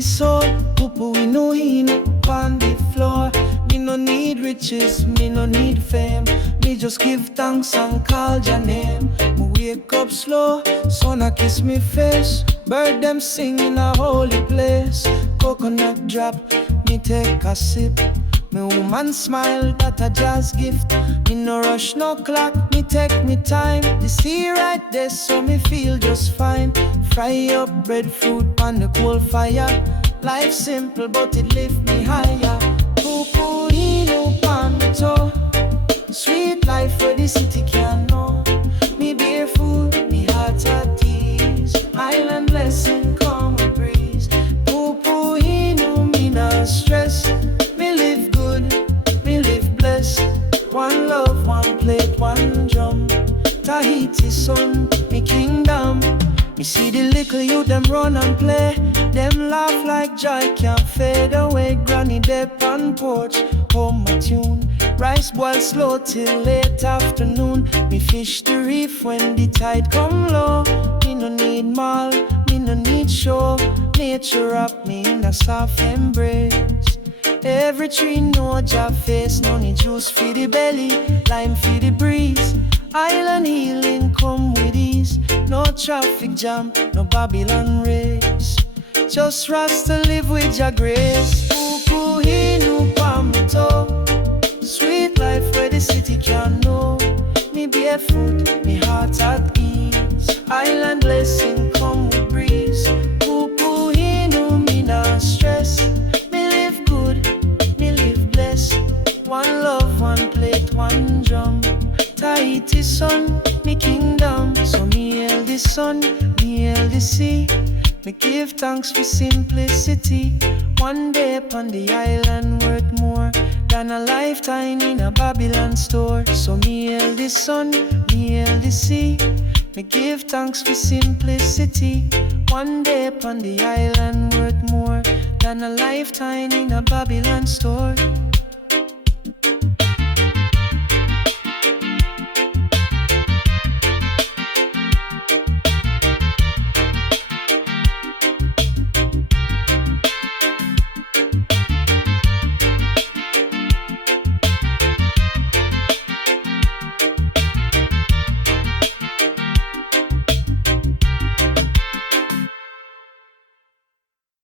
me soul. Pūpū Hinu on the floor. Me no need riches, me no need fame. Me just give thanks and call your name. Me wake up slow, sun a kiss me face. Bird them sing in a holy place. Coconut drop, me take a sip. Me woman smile, that a jazz gift. Me no rush, no clock, me take me time. The sea right there, so me feel just fine. Fry up breadfruit on the coal fire. Life simple, but it lift me higher. Pūpū Hinu on the toe. Sweet life where the city can know. Me barefoot, me heart at ease. Island blessing, come a breeze. Pūpū Hinu, me not stress. Me live good, me live blessed. One love, one plate, one drum. Tahiti sun, me kingdom. Me see the little youth them run and play. Them laugh like joy can't fade away. Granny dip on porch, home a tune. Rice boil slow till late afternoon. Me fish the reef when the tide come low. Me no need mall, me no need show. Nature wrap me in a soft embrace. Every tree know Jah face. No need juice for the belly, lime for the breeze. Island healing come with ease. No traffic jam, no Babylon race. Just Rasta live with Jah grace. Pūpū Hinu on me toe. Sweet life where the city can know. Me barefoot, me heart at ease. Island blessing come with breeze. Pūpū Hinu, me not stress. Me live good, me live blessed. One love, one plate, one drum. Tahiti sun, me kingdom. So me hail the sun, me hail the sea. Me give thanks for simplicity. One day upon the island worth more than a lifetime in a Babylon store. So me hail the sun, me hail the sea. Me give thanks for simplicity. One day upon the island worth more than a lifetime in a Babylon store.